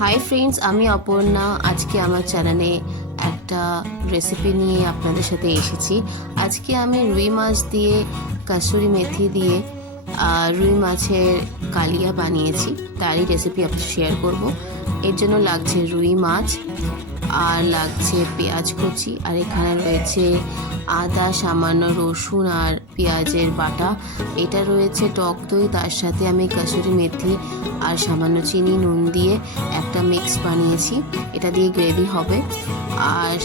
Hi friends, আমি অপর্ণা। আজকে আমার চ্যানেলে একটা রেসিপি নিয়ে আপনাদের সাথে এসেছি। আজকে আমি রুই মাছ দিয়ে কাসুরি মেথি দিয়ে রুই মাছের কালিয়া বানিয়েছি, তারই রেসিপি আপনার শেয়ার করব। এর জন্য লাগছে রুই মাছ, আর লাগছে পেঁয়াজ কুচি, আর এখানে রয়েছে আদা, সামান্য রসুন আর পেঁয়াজের বাটা। এটা রয়েছে টক দই, তার সাথে আমি কাসুরি মেথি আর সামান্য চিনি নুন দিয়ে একটা মিক্স বানিয়েছি। এটা দিয়ে গ্রেভি হবে। আর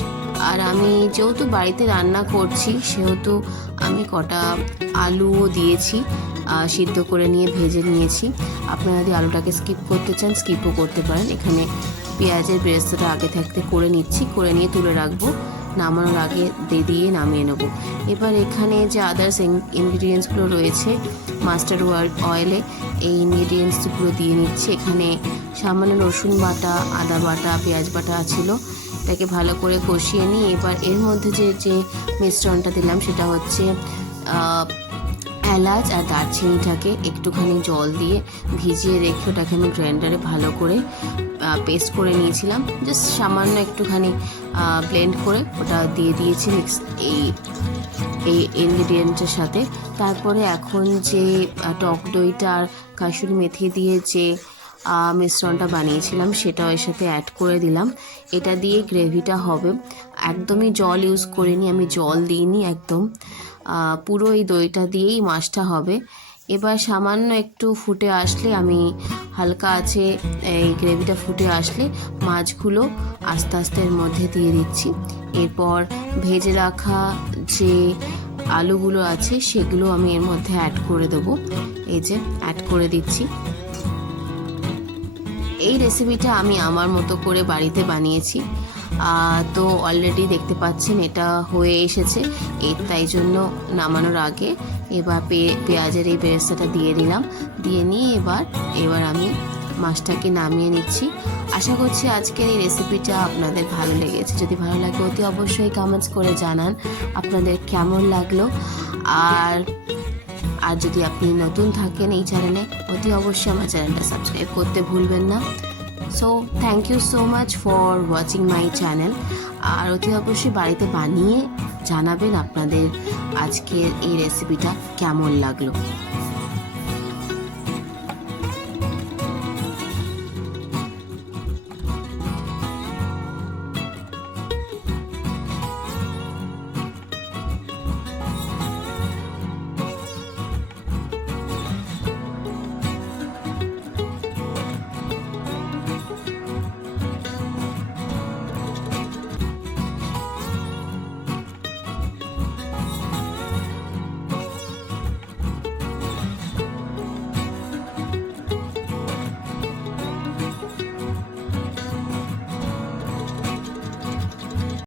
আর আমি যেহেতু বাড়িতে রান্না করছি, সেহেতু আমি কটা আলুও দিয়েছি, সিদ্ধ করে নিয়ে ভেজে নিয়েছি। আপনারা যদি আলুটাকে স্কিপ করতে চান স্কিপও করতে পারেন। এখানে পেঁয়াজের বেরেস্তাটা আগে থাকতে করে নিচ্ছি, করে নিয়ে তুলে রাখবো, নামানোর আগে দিয়ে নামিয়ে নেব। এবার এখানে যে আদার্স ইনগ্রিডিয়েন্টসগুলো রয়েছে মাস্টার্ড অয়েলে, এই ইনগ্রিডিয়েন্টসগুলো দিয়ে নিচ্ছি। এখানে সামান্য রসুন বাটা, আদা বাটা, পেঁয়াজ বাটা ছিল, এটাকে ভালো করে কষিয়ে নিই। এবার এর মধ্যে যে মিশ্রণটা দিলাম সেটা হচ্ছে এলাচ আর দারচিনিটাকে একটুখানি জল দিয়ে ভিজিয়ে রেখে ওটাকে আমি গ্রাইন্ডারে ভালো করে পেস্ট করে নিয়েছিলাম। জাস্ট সামান্য একটুখানি ব্লেন্ড করে ওটা দিয়ে দিয়েছি এই ইনগ্রিডিয়েন্টের সাথে। তারপরে এখন যে টক দইটা আর কাসুরি মেথি দিয়ে যে মিশ্রণটা বানিয়েছিলাম সেটা এর সাথে অ্যাড করে দিলাম। এটা দিয়ে গ্রেভিটা হবে। একদমই জল ইউজ করিনি, আমি জল দিইনি, একদম পুরো এই দইটা দিয়েই মাছটা হবে। এবার সামান্য একটু ফুটে আসলে, আমি হালকা আছে এই গ্রেভিটা ফুটে আসলে মাছগুলো আস্তে আস্তে এর মধ্যে দিয়ে দিচ্ছি। এরপর ভেজে রাখা যে আলুগুলো আছে সেগুলো আমি এর মধ্যে অ্যাড করে দেবো। এই যে অ্যাড করে দিচ্ছি। এই রেসিপিটা আমি আমার মতো করে বাড়িতে বানিয়েছি। তো অলরেডি দেখতে পাচ্ছেন এটা হয়ে এসেছে। তাই জন্য নামানোর আগে এবার পেঁয়াজের এই বেরেস্তাটা দিয়ে দিলাম, দিয়ে নিয়ে এবার আমি মাছটাকে নামিয়ে নিচ্ছি। আশা করছি আজকের এই রেসিপিটা আপনাদের ভালো লেগেছে। যদি ভালো লাগে অতি অবশ্যই কমেন্টস করে জানান আপনাদের কেমন লাগলো। আর যদি আপনি নতুন থাকেন এই চ্যানেলে, অতি অবশ্যই আমার চ্যানেলটা সাবস্ক্রাইব করতে ভুলবেন না। So thank you so much for watching my channel. আর অতি অবশ্যই বাড়িতে বানিয়ে জানাবেন আপনাদের আজকের এই রেসিপিটা কেমন লাগলো।